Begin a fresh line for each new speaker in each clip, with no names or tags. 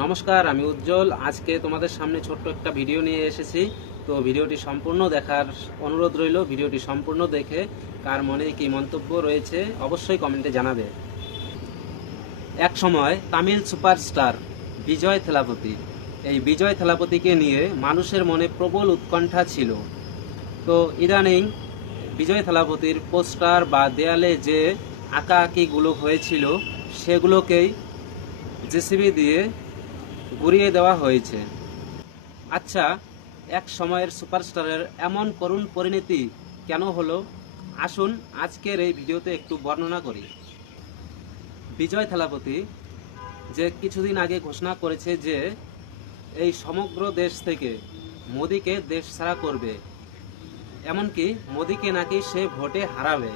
নমস্কার, আমি উজ্জ্বল। আজকে তোমাদের সামনে ছোট্ট একটা ভিডিও নিয়ে এসেছি। তো ভিডিওটি সম্পূর্ণ দেখার অনুরোধ রইল। ভিডিওটি সম্পূর্ণ দেখে কার মনে কি মন্তব্য রয়েছে, অবশ্যই কমেন্টে জানাবে। এক সময় তামিল সুপারস্টার বিজয় থেলাপতি, এই বিজয় থেলাপতিকে নিয়ে মানুষের মনে প্রবল উৎকণ্ঠা ছিল। তো ইদানিং বিজয় থেলাপতির পোস্টার বা দেয়ালে যে আঁকা আঁকিগুলো হয়েছিল, সেগুলোকেই জেসিবি দিয়ে গুড়িয়ে দেওয়া হয়েছে। আচ্ছা এক সময়ের সুপারস্টারের এমন করুণ পরিণতি কেন হলো? আসুন আজকের এই ভিডিওতে একটু বর্ণনা করি। বিজয় থালাপতি যে কিছুদিন আগে ঘোষণা করেছে যে, এই সমগ্র দেশ থেকে মোদিকে দেশ ছাড়া করবে, এমনকি মোদিকে নাকি সে ভোটে হারাবে।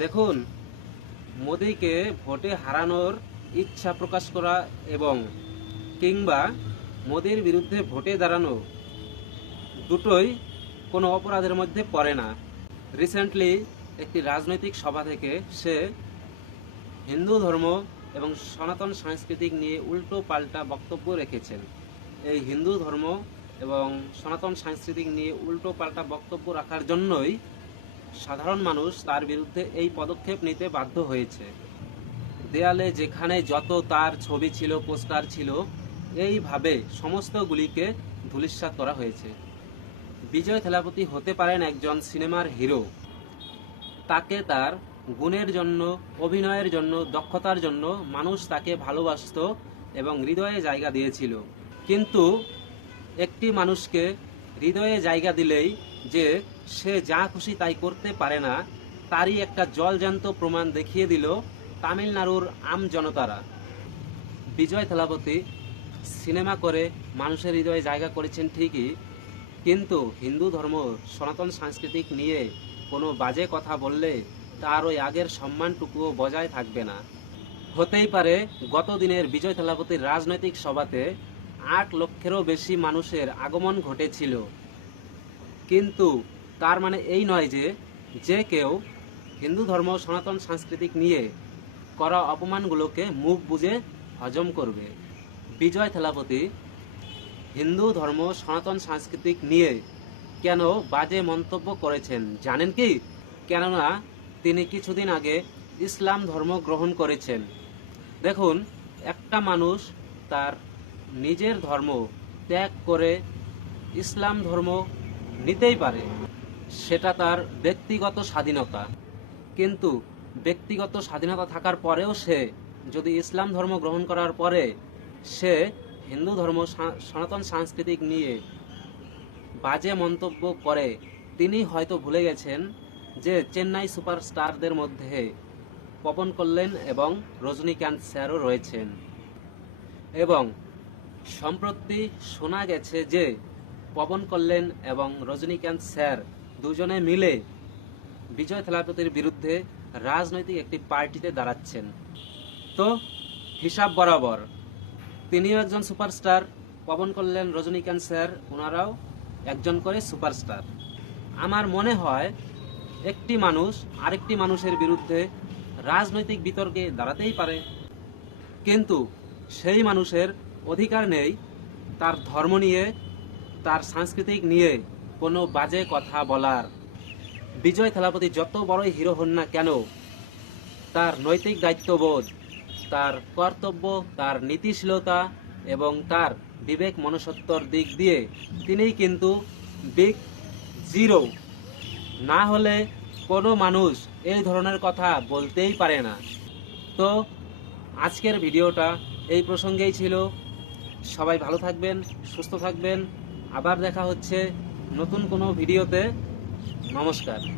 দেখুন, মোদিকে ভোটে হারানোর ইচ্ছা প্রকাশ করা এবং কিংবা মোদির বিরুদ্ধে ভোটে দাঁড়ানো দুটোই কোনো অপরাধের মধ্যে পড়ে না। রিসেন্টলি একটি রাজনৈতিক সভা থেকে সে হিন্দু ধর্ম এবং সনাতন সাংস্কৃতিক নিয়ে উল্টো পাল্টা বক্তব্য রেখেছেন। এই হিন্দু ধর্ম এবং সনাতন সাংস্কৃতিক নিয়ে উল্টো পাল্টা বক্তব্য রাখার জন্যই সাধারণ মানুষ তার বিরুদ্ধে এই পদক্ষেপ নিতে বাধ্য হয়েছে। দেয়ালে যেখানে যত তার ছবি ছিল, পোস্টার ছিল এইভাবে সমস্তগুলিকে ধূলিসাৎ করা হয়েছে। বিজয় থেলাপতি হতে পারেন একজন সিনেমার হিরো। তাকে তার গুণের জন্য, অভিনয়ের জন্য, দক্ষতার জন্য মানুষ তাকে ভালোবাসত এবং হৃদয়ে জায়গা দিয়েছিল। কিন্তু একটি মানুষকে হৃদয়ে জায়গা দিলেই যে সে যা খুশি তাই করতে পারে না, তারই একটা জলজান্ত প্রমাণ দেখিয়ে দিল তামিলনাড়ুর আম জনতারা। বিজয় থেলাপতি সিনেমা করে মানুষের হৃদয়ে জায়গা করেছেন ঠিকই, কিন্তু হিন্দু ধর্ম, সনাতন সাংস্কৃতিক নিয়ে কোনো বাজে কথা বললে তার ওই আগের সম্মানটুকুও বজায় থাকবে না। হতেই পারে গত দিনের বিজয় থেলাপতির রাজনৈতিক সভাতে আট লক্ষেরও বেশি মানুষের আগমন ঘটেছিল। কিন্তু তার মানে এই নয় যে যে কেউ হিন্দু ধর্ম, সনাতন সাংস্কৃতিক নিয়ে করা অপমানগুলোকে মুখ বুঝে হজম করবে। বিজয় থেলাপতি, হিন্দু ধর্ম, সনাতন সাংস্কৃতিক নিয়ে কেন বাজে মন্তব্য করেছেন জানেন কি? কেননা তিনি কিছুদিন আগে ইসলাম ধর্ম গ্রহণ করেছেন। দেখুন, একটা মানুষ তার নিজের ধর্ম ত্যাগ করে ইসলাম ধর্ম নিতেই পারে, সেটা তার ব্যক্তিগত স্বাধীনতা। কিন্তু ব্যক্তিগত স্বাধীনতা থাকার পরেও সে যদি ইসলাম ধর্ম গ্রহণ করার পরে সে হিন্দু ধর্ম সনাতন সাংস্কৃতিক নিয়ে বাজে মন্তব্য করে। তিনি হয়তো ভুলে গেছেন যে চেন্নাই সুপারস্টারদের মধ্যে পবন কল্যাণ এবং রজনীকান্ত স্যারও রয়েছেন। এবং সম্প্রতি শোনা গেছে যে পবন কল্যাণ এবং রজনীকান্ত স্যার দুজনে মিলে বিজয় থেলাপতির বিরুদ্ধে রাজনৈতিক একটি পার্টিতে দাঁড়াচ্ছেন। তো হিসাব বরাবর তিনিও একজন সুপারস্টার। পবন কল্যাণ, রজনীকান্ত স্যার, ওনারাও একজন করে সুপারস্টার। আমার মনে হয় একটি মানুষ আরেকটি মানুষের বিরুদ্ধে রাজনৈতিক বিতর্কে দাঁড়াতেই পারে। কিন্তু সেই মানুষের অধিকার নেই, তার ধর্ম নিয়ে, তার সাংস্কৃতিক নিয়ে কোনো বাজে কথা বলার। বিজয় থেলাপতি যত বড়ই হিরো হন না কেন, তার নৈতিক দায়িত্ববোধ তার কর্তব্য, তার নীতিশীলতা এবং তার বিবেক মনসত্বর দিক দিয়ে। তিনি কিন্তু বিগ জিরো। না হলে কোনো মানুষ এই ধরনের কথা বলতেই পারে না। তো আজকের ভিডিওটা এই প্রসঙ্গেই ছিল। সবাই ভালো থাকবেন, সুস্থ থাকবেন। আবার দেখা হচ্ছে নতুন কোনো ভিডিওতে। নমস্কার।